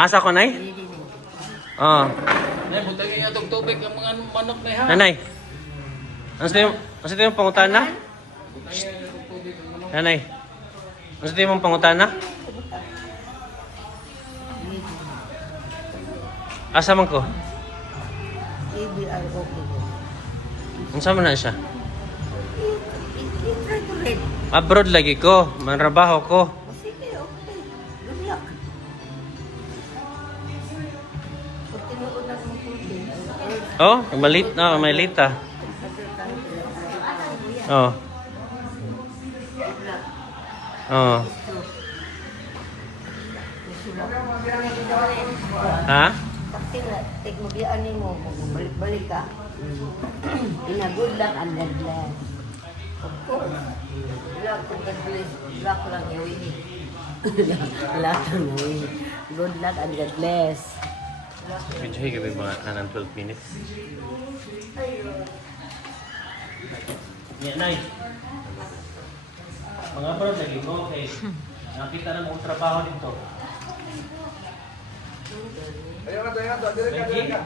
Asa ko, Nay? Oo. Nay, butang niya itong tubig ang mga manok na ha. Nanay. Ano sa yung pangutana? Nanay. Ano sa yung pangutana? Asa man ko? ABRO. Ano sa man na siya? Try to read. Abroad lagi ko. Manrabaho ko. Sige, okay. Good luck. Pag tinuod na mong kulti. Oh, may lita. Oh. Oh. Ha? Take mo biyaan mo, balik-balik ka. In a good luck and God bless. Of course. Luck and God bless. Luck lang yawin eh. Luck lang yawin. Good luck and God bless. Medyo higit mga 12 minutes. Yan, Nay. Mga abroad lagi ko, okay. Nakita na mong trabaho dito. Ayo na, dire ka.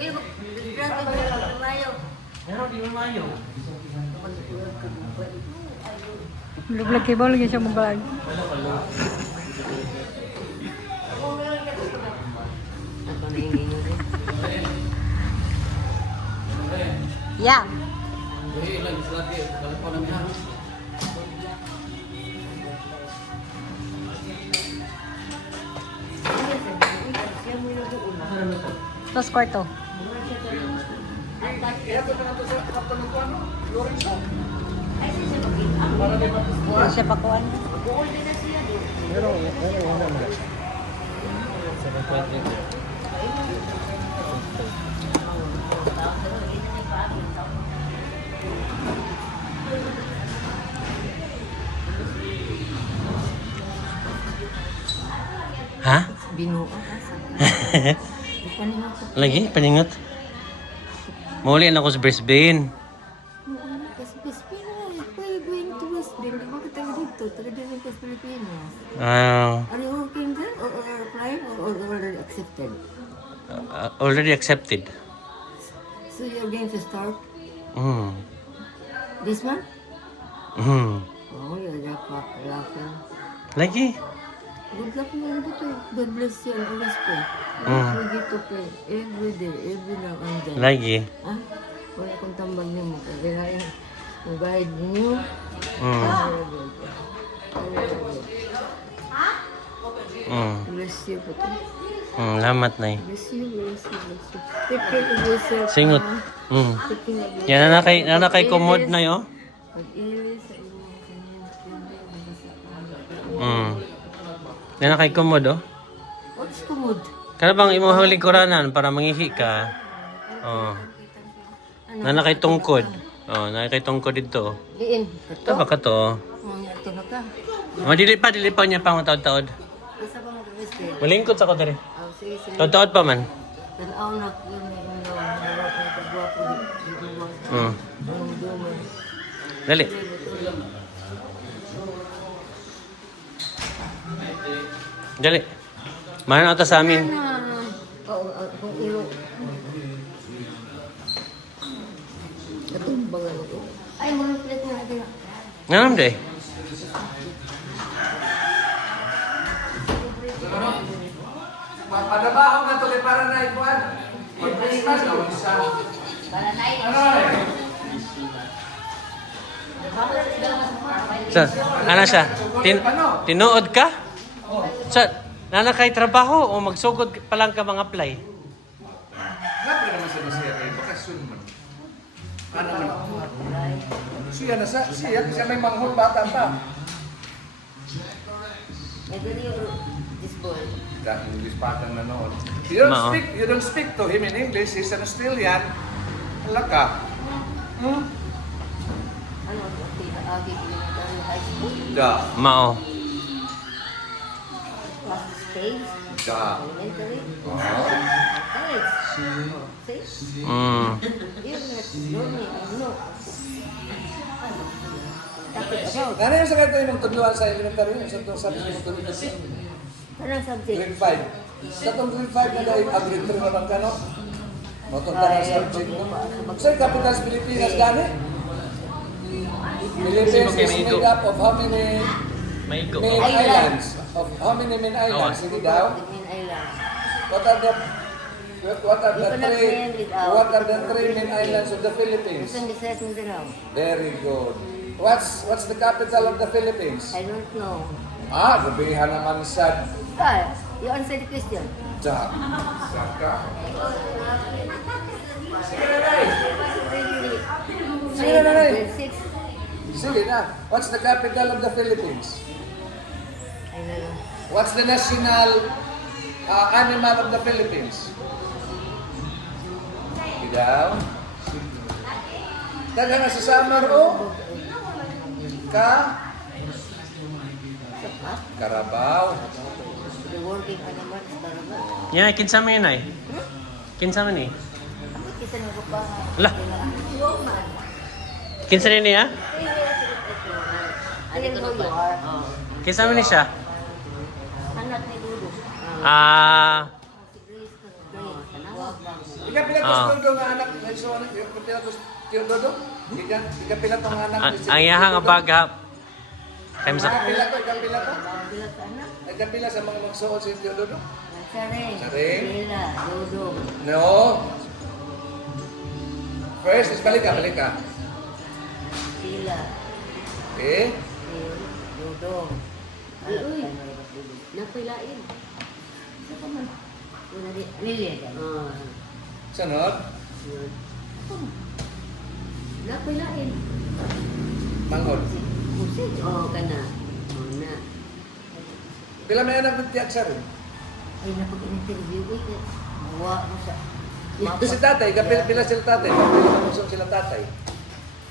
Uy, grabe ba mayo? Pero di mo mayo. Vlog kay bol siya mo vlog. Ako na yung ganyan rin. Yeah. Dili lang lagi dapat pa lang ha. Dos kwarto. Siya pa kuan. Ha? Binuo ka sa. Lagi, paningot. Muli na ako sa Brisbane. Kasi Pilipinas, why are you going to West Bengal? Bakit tayo dito? Taga din sa Pilipinas. Are you working there or applying or already accepted? Already accepted. So you're going to start Mm. this month? Mm. Oh, you're laughing. Lagi. Good luck mo dito. God bless you and always pray. Mm. Don't forget to pray every day, every now and then. Lagi. Ha? Wala kong tambal niyo mo. Kaya ang guide niyo. Mm. Mm. Bless you po to. Lamat, Nay. Bless you, bless you, bless you. Take care of yourself. Singot. ha? Mm. Take care of yourself. Yan na kay commode na yo. Pag-ilis sa inyong kanyang Mm. Yan na kay commode oh. What's kumod? Kana bang imong lingkuranan para mangihi ka? Oh. Na kay tungkod. Oh, na kay tungkod dito. Liin. Ito ba ka to? Ito na ka. Oh, dili pa niya pang taod-taod. Isa ba mag-wish kayo? Malingkod sa ko diri. Sige, sige. Taod-taod pa man. Tanaw na ko yung harap na kagwapo. Mm. Duman. Dali. Dali. Mana ata sa amin. Kung iro. Katumbang ano ko. Ay, mga plate na natin. Nanam day. Padabaho nga to para na ikuan. Christmas na sa. Sa, ano siya? Tinuod ka? Sa, nana kay trabaho o magsugod pa lang ka mga apply? Grabe naman sa Masaya kay bakasyon man. Ano man? Siya may manghod bata pa. Nagdali yung this boy. Dahil English patang nanood. Mao. You don't speak to him in English. He's an Australian. Wala ka. Hmm? Ano, agi elementary high school? Da. Mao. Class stage? Da. Elementary? College? See? Mm. You're not learning, I know. Tapos, Ano yung sa kaya yung tudluan sa elementary? Yung sa sabi mo tudluan? para Anong subject? Grade 5. Sa itong grade 5 na dahil, grade 3 naman ka, no? Matunda ng subject mo. Sir, capital sa Pilipinas, gani? Philippines is made up of how many Maigo. main islands? Of how many main islands? Sige daw. Main Island. What are the what are the three main islands of the Philippines? Luzon, Visayas, Mindanao. Very good. What's the capital of the Philippines? I don't know. Gabihan naman sa You answer the question. Jack. Sige na, Nay. Grade 6. Sige na. What's the capital of the Philippines? I don't know. What's the national animal of the Philippines? Ikaw? Taga nga sa Samar o? Carabao. The working animal is Carabao. Yan, kinsa mo yun ay? Kinsa mo ni? Ako kita na ko pa. Lah. Kinsa rin niya? I didn't know you are. Kinsa mo ni siya? Anak ni Dudu. Ah, Si Grace ka. Grace. Tanawag ba mo? Ika pila ko studio nga anak ni so ano, pila ko Teododo? Ika pila tong anak ni ang iyahang abaga. Kaya Ika sa pila ko, ika pila ko. Bila sa anak. Ika pila sa mga magsuot si Teododo? Saring. Saring. Lila. Dudu. No. First is balik ka. Sila. Okay? Dudu. Uy. Napilain. Lili. Sunod. Napilain. Manghod. Pusit. Oo, kana. Oo na. Pila may anak ni Tiyak Sarin? Ay, napag-interview ko. Mawa mo sa... Si tatay, pila sila tatay? Pila magsuot sila tatay?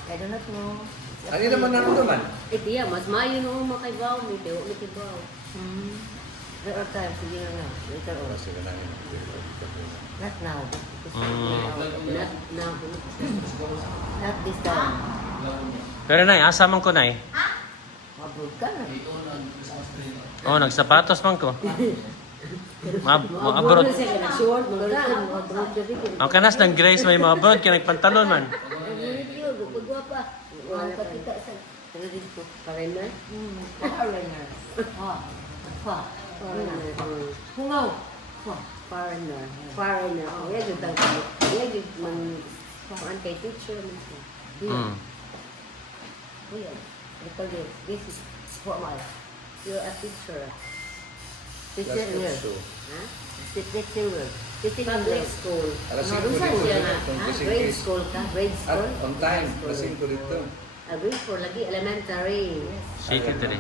I do not know. Ano yun naman narutuman? Tiya, mas mayo no makaibaw mo. Tiyo, makibaw. There are times, sige na. Later on. Sige na yun. Not now. Na, Not this time. pero nay, asa man ko nay? Mabrood ka na. Oh, nagsapatos man ko. Abroad Abroad. na siya, short, magka. Mabrood ka rin. Ang kanas ng Grace may mga abroad kaya nagpantalon man. Video, pagwapa. Wala pa kita sa... Talagang ko. Foreigner? Foreigner. Fa. Foreigner. Hungaw. Fa. Foreigner. Foreigner. Oh, yan yung tangkay. Yan yung man kay teacher. Mm. Kuya. This is formal. You're a teacher. Teacher here. Ha? Teacher. Teaching Public English. school. Alas Ano, 5 saan dito, siya na? itong Ha? kasing Grade case. school ka? Grade At school? on time, lasing ko dito. Grade 4 lagi, elementary. Secretary.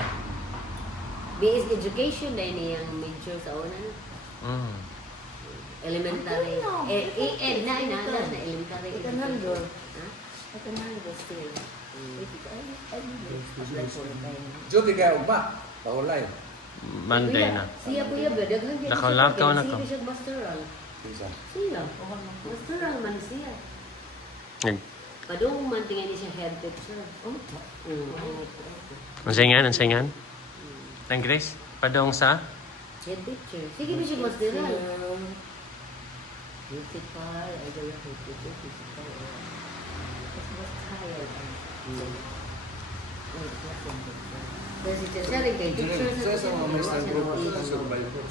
BS Education na ini ang major sa una. No? Mm. Elementary. Ed na elementary. Ito nandun. Ha? Ito nandun still. Juti ka ugma. Paulay. Monday na. Siya kuya ba? Daghan siya. Nakalakaw na ko. Siya siya masteral. Isa. Siya. Masteral man siya. Nag- Padung man tingnan niya siya head teacher. Ang saingan, ang saingan. Ng Grace, padong sa? Head teacher. Sige ba siya masteral? Principal, I don't know who to do principal. It was tired. Kasi siya rin kay teacher Sa sa mga may stand group, sa survival.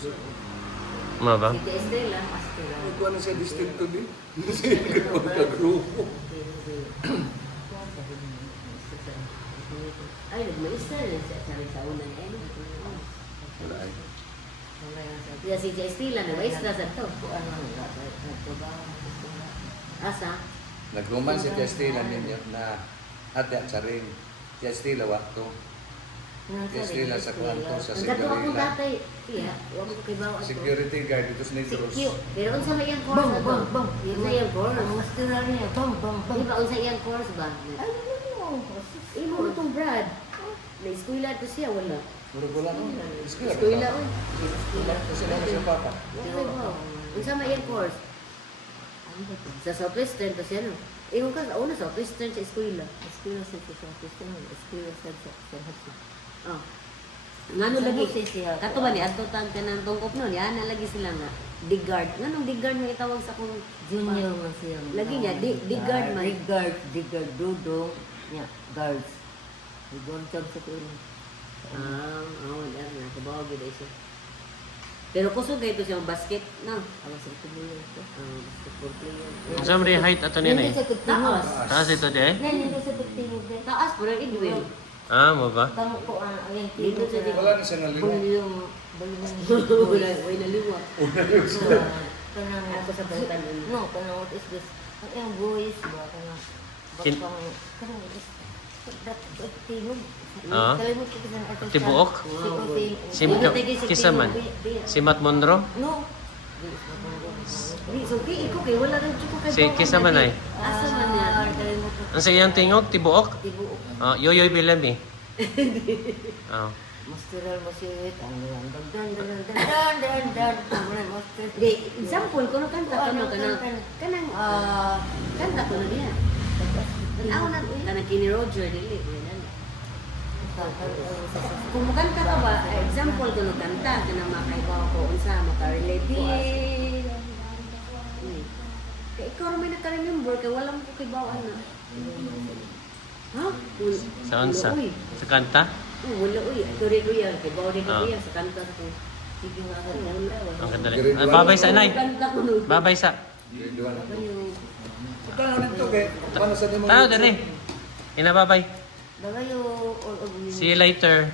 Mga ba? Si Estela, masteral. Ito ano siya distinto din? Sige ko magka-grupo. Ay, nagmaista rin siya sa una na eh. Wala ay. Kaya si Estela, nagmaista sa to. Asa? Nagruman si Castilla ninyo na ate at saring. Castilla wakto. Castilla sa kwanto sa Ang gato akong security. tatay. Iya, huwag mo kibaw ato. Security guard dito sa Negros. Pero unsa may iyang course ato? Unsa iyang course? Ang masteral niya, bang, bang, bang. Di ba unsa iyang course ba? I don't know. Imo itong Brad. Na eskwela to siya, wala. Murag wala no? Eskwela. Eskwela, oy. Kasi naman siya papa. Okay ba? Unsa may iyang course? Sa Southwestern to siya, no? Ingon ka, una Southwestern sa eskwela. Eskwela sa Cristo, eskwela sa San Jose. Oh. Ngano lagi Sa siya. kato ba ni adto tag kanang tungkop no ya na lagi sila nga digard. Nganong digard nga itawag sa kung Junior nga siya. Lagi niya, digard man. Digard, dudo. Nya, guards. Digard sa ko ini. Wala na kabaw gid ay siya. Pero kusog ito siya basket na. Alas sa tuloy ito. Basketball player. Sa mga height ato nila Hindi eh. sa tugtingog. Taas. Taas ito di eh. Hindi sa tugtingog. Taas po rin idwin. Ah, mo ba? Tamo ko ang yung Dito sa Wala na siya naliwa. Bulyong. Wala naliwa. Kanang Ako sa bangtan. No, kanang what is this? Ang yung voice ba? Kanang Kin- kanang tingog. Oo. Kalimut ko sa artista. Tibuok? Si Kisaman. Si Matt Monroe. No. Di so iko kay wala rin ko kay Si Kisaman ay. Asa man yan? Kalimut ko. Ang sa iyang tingog, tibuok. Tibuok. Ah, Yoyoy Bilami. Oh. Masteral mo siya. Ang dan dan dan dan dan dan. Ang master. Di, example kuno kanta kanang kanta kuno niya. Ako na kanang kini Roger dili. Kung makanta ka ba, example kuno kanta kanang makaibaw ko unsa makarelate. Kaya ikaw may naka-remember kay wala mo ko kibawan na. Ha? Sa unsa? Uy. Sa kanta? Wala uy. Turi ko yan. Kibaw din Ah. ko yan sa kanta ko. Sige nga ako. Wala. Ang ganda rin. Ah, babay sa anay. Kanta ko nun. Babay sa. Diwan na. Ayun. Pagka nito kay paano sa nimo? Tao dali. Ina babay. Bagayo. See you later.